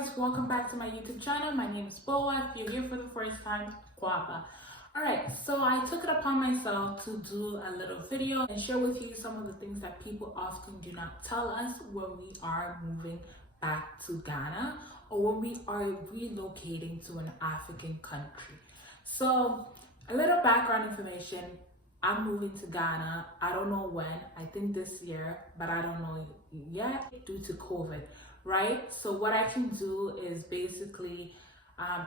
guys, welcome back to my YouTube channel. My name is Boa. If you're here for the first time, Guapa. Alright, so I took it upon myself to do a little video and share with you some of the things that people often do not tell us when we are moving back to Ghana or when we are relocating to an African country. So, a little background information. I'm moving to Ghana. I don't know when. I think this year, but I don't know yet due to COVID, right? So what I can do is basically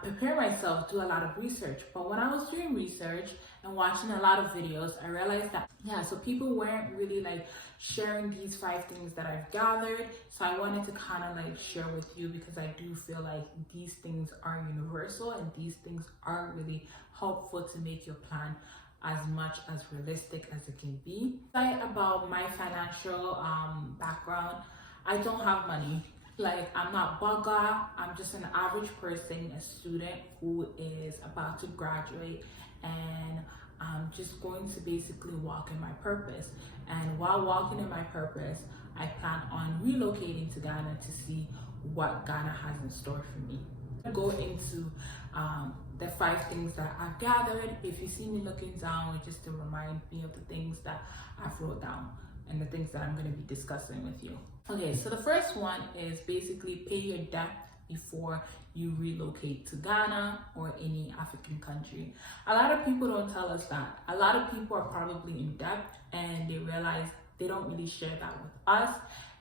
prepare myself, do a lot of research. But when I was doing research and watching a lot of videos, I realized that, so people weren't really like sharing these 5 things that I've gathered. So I wanted to kind of like share with you because I do feel like these things are universal and these things are really helpful to make your plan as much as realistic as it can be. About my financial background, I don't have money. Like, I'm not bugger, I'm just an average person, a student who is about to graduate, and I'm just going to basically walk in my purpose. And while walking in my purpose, I plan on relocating to Ghana to see what Ghana has in store for me. Go into the 5 things that I've gathered. If you see me looking down, just to remind me of the things that I've wrote down and the things that I'm going to be discussing with you. Okay, so the first one is basically pay your debt before you relocate to Ghana or any African country. A lot of people don't tell us that. A lot of people are probably in debt and they realize they don't really share that with us.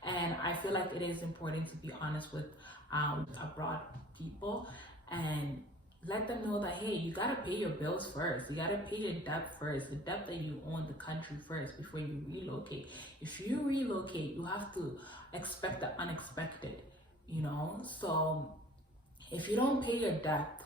And I feel like it is important to be honest with abroad people and let them know that, hey, you gotta pay your bills first. You gotta pay your debt first, the debt that you owe the country first before you relocate. If you relocate, you have to expect the unexpected, you know? So if you don't pay your debt,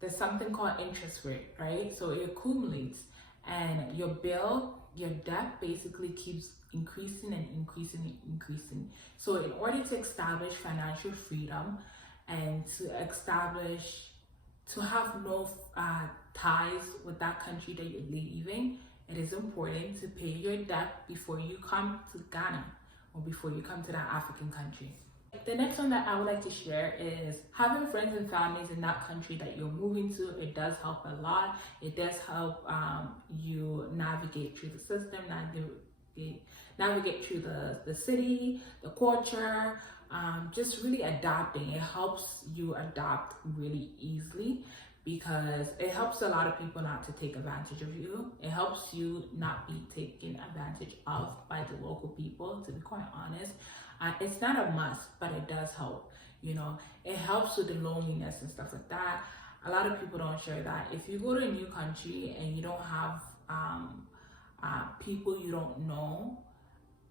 there's something called interest rate, right? So it accumulates and your debt basically keeps increasing and increasing and increasing. So in order to establish financial freedom and to have no ties with that country that you're leaving, it is important to pay your debt before you come to Ghana or before you come to that African country. The next one that I would like to share is having friends and families in that country that you're moving to. It does help a lot. It does help you navigate through the system, navigate through the city, the culture, just really adapting. It helps you adapt really easily because it helps a lot of people not to take advantage of you. It helps you not be taken advantage of by the local people, to be quite honest. It's not a must, but it does help. You know, it helps with the loneliness and stuff like that. A lot of people don't share that. If you go to a new country and you don't have people you don't know,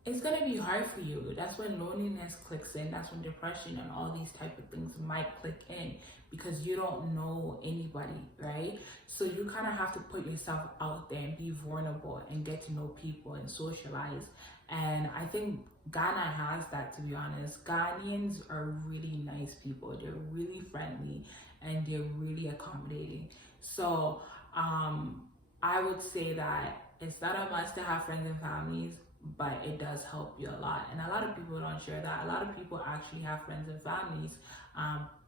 it's gonna be hard for you. That's when loneliness clicks in. That's when depression and all these type of things might click in because you don't know anybody, right? So you kind of have to put yourself out there and be vulnerable and get to know people and socialize. And I think Ghana has that, to be honest. Ghanaians are really nice people. They're really friendly and they're really accommodating. So I would say that it's not a must to have friends and families, but it does help you a lot. And a lot of people don't share that. A lot of people actually have friends and families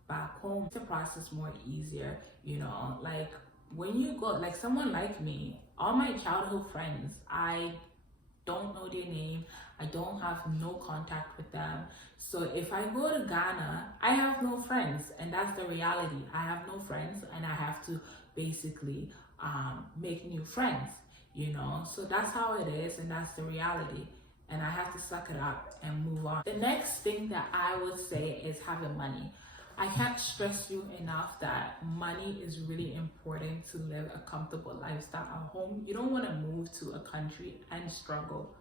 back home to process more easier, you know, like when you go, like someone like me, all my childhood friends, I don't know their name. I don't have no contact with them. So if I go to Ghana, I have no friends, and that's the reality. I have no friends and I have to basically make new friends, you know. So that's how it is and that's the reality. And I have to suck it up and move on. The next thing that I would say is having money. I can't stress you enough that money is really important to live a comfortable lifestyle at home. You don't want to move to a country and struggle,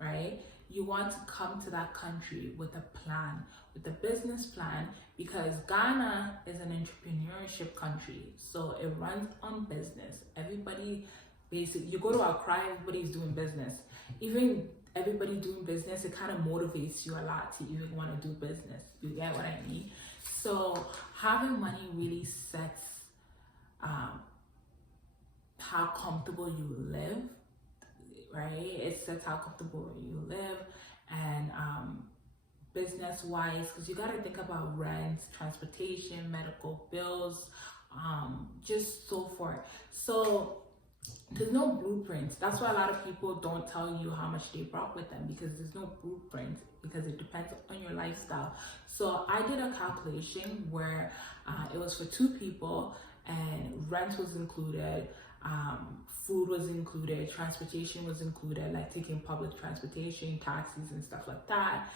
right? You want to come to that country with a plan, with a business plan, because Ghana is an entrepreneurship country. So it runs on business. Everybody, basically, you go to Accra, everybody's doing business. Even everybody doing business, it kind of motivates you a lot to even want to do business. You get what I mean? So having money really sets how comfortable you live, right? It sets how comfortable you live, and business wise, because you got to think about rent, transportation, medical bills, just so forth. So there's no blueprint. That's why a lot of people don't tell you how much they brought with them, because there's no blueprint, because it depends on your lifestyle. So I did a calculation where it was for 2 people, and rent was included, food was included, transportation was included, like taking public transportation, taxis and stuff like that.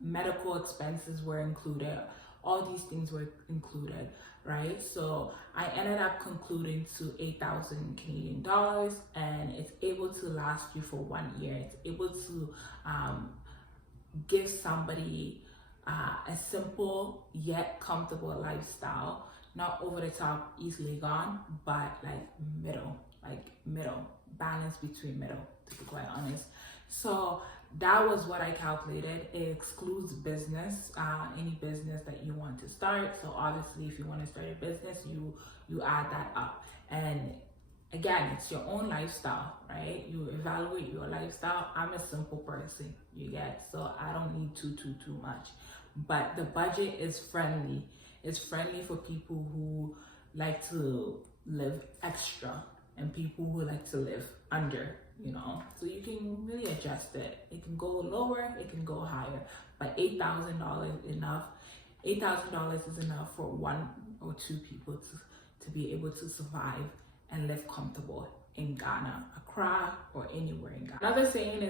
Medical expenses were included. All these things were included, right? So I ended up concluding to 8,000 Canadian dollars, and it's able to last you for 1 year. It's able to give somebody a simple yet comfortable lifestyle, not over the top, easily gone, but like middle, balance between middle, to be quite honest. So that was what I calculated. It excludes business, any business that you want to start. So obviously, if you want to start a business, you add that up. And again, it's your own lifestyle, right? You evaluate your lifestyle. I'm a simple person, you get, so I don't need too much. But the budget is friendly. It's friendly for people who like to live extra and people who like to live under, you know. So you can really adjust it. It can go lower, it can go higher. But $8,000 enough. $8,000 is enough for 1 or 2 people to be able to survive and live comfortable in Ghana, Accra, or anywhere in Ghana. Another thing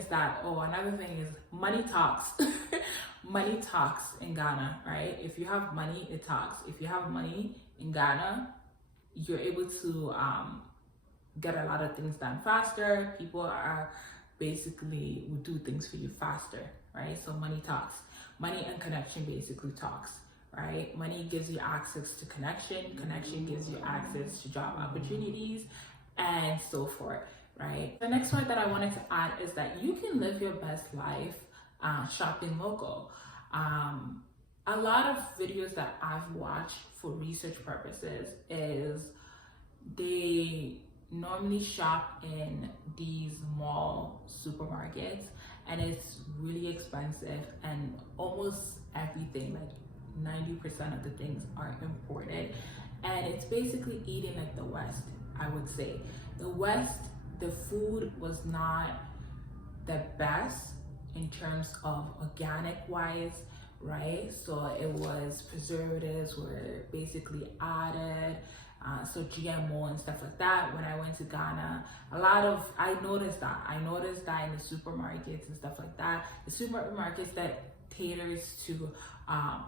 is money talks. Money talks in Ghana, right? If you have money, it talks. If you have money in Ghana, you're able to get a lot of things done faster. People are basically will do things for you faster, right? So money talks. Money and connection basically talks, right? Money gives you access to connection. Connection gives you access to job opportunities, and so forth, right? The next point that I wanted to add is that you can live your best life shopping local. A lot of videos that I've watched for research purposes is they normally shop in these mall supermarkets, and it's really expensive, and almost everything, like 90% of the things are imported, and it's basically eating like the West. I would say the West, the food was not the best in terms of organic wise, right? So it was preservatives were basically added, so GMO and stuff like that. When I went to Ghana, I noticed that in the supermarkets and stuff like that, the supermarkets that caters to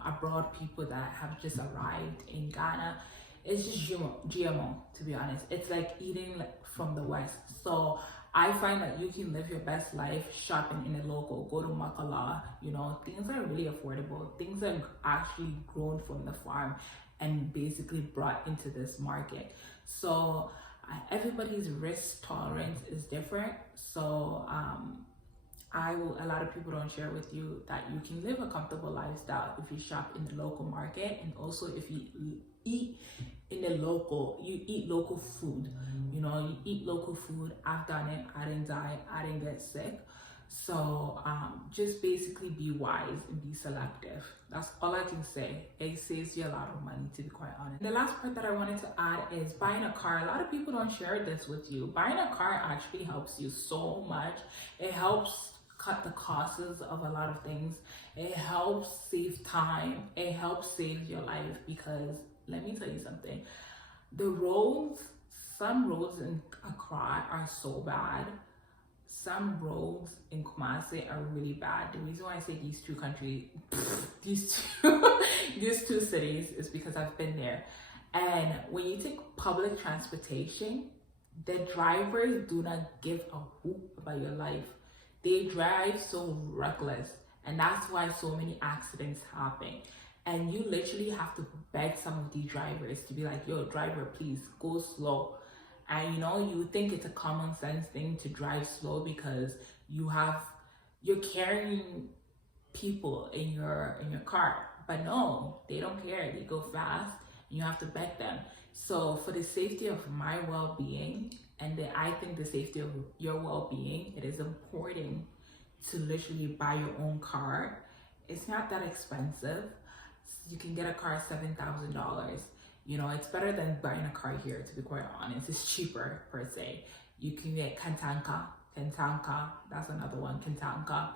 abroad people that have just arrived in Ghana, it's just GMO, to be honest. It's like eating from the West. So I find that you can live your best life shopping in a local. Go to Makala, you know, things are really affordable. Things are actually grown from the farm and basically brought into this market. So everybody's risk tolerance is different. So a lot of people don't share with you that you can live a comfortable lifestyle if you shop in the local market, and also if you eat in the local, you eat local food. You know, you eat local food. I've done it. I didn't die. I didn't get sick. So just basically be wise and be selective. That's all I can say. It saves you a lot of money, to be quite honest. The last part that I wanted to add is buying a car. A lot of people don't share this with you. Buying a car actually helps you so much. It helps cut the costs of a lot of things. It helps save time. It helps save your life, because let me tell you something. Some roads in Accra are so bad. Some roads in Kumasi are really bad. The reason why I say these two cities is because I've been there. And when you take public transportation, the drivers do not give a whoop about your life. They drive so reckless, and that's why so many accidents happen. And you literally have to beg some of these drivers to be like, yo, driver, please go slow. And you know, you think it's a common sense thing to drive slow because you're carrying people in your car. But no, they don't care. They go fast, and you have to beg them. So for the safety of my well-being, and I think the safety of your well-being, it is important to literally buy your own car. it's not that expensive. You can get a car $7,000. You know, it's better than buying a car here, to be quite honest. It's cheaper per se. You can get Kantanka, that's another one, Kantanka.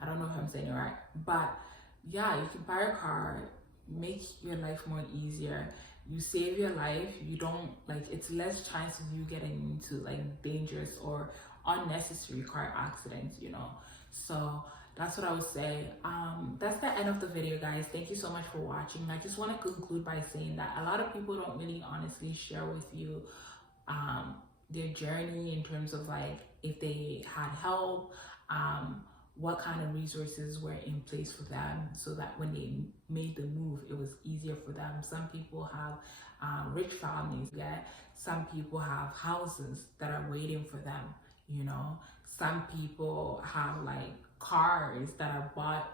I don't know if I'm saying it right, but yeah, you can buy a car, make your life more easier. You save your life. You don't, like, it's less chance of you getting into like dangerous or unnecessary car accidents, you know. So that's what I would say. That's the end of the video, guys. Thank you so much for watching. I just want to conclude by saying that a lot of people don't really honestly share with you their journey in terms of like if they had help, what kind of resources were in place for them so that when they made the move, it was easier for them. Some people have rich families, yeah. Some people have houses that are waiting for them, you know. Some people have like cars that are bought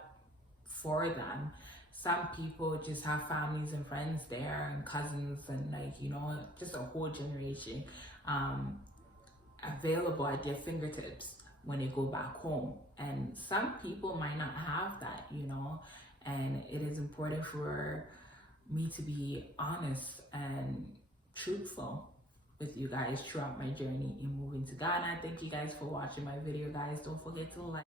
for them. Some people just have families and friends there and cousins and like, you know, just a whole generation available at their fingertips when they go back home. And some people might not have that, you know, and it is important for me to be honest and truthful with you guys throughout my journey in moving to Ghana. Thank you guys for watching my video, guys. Don't forget to like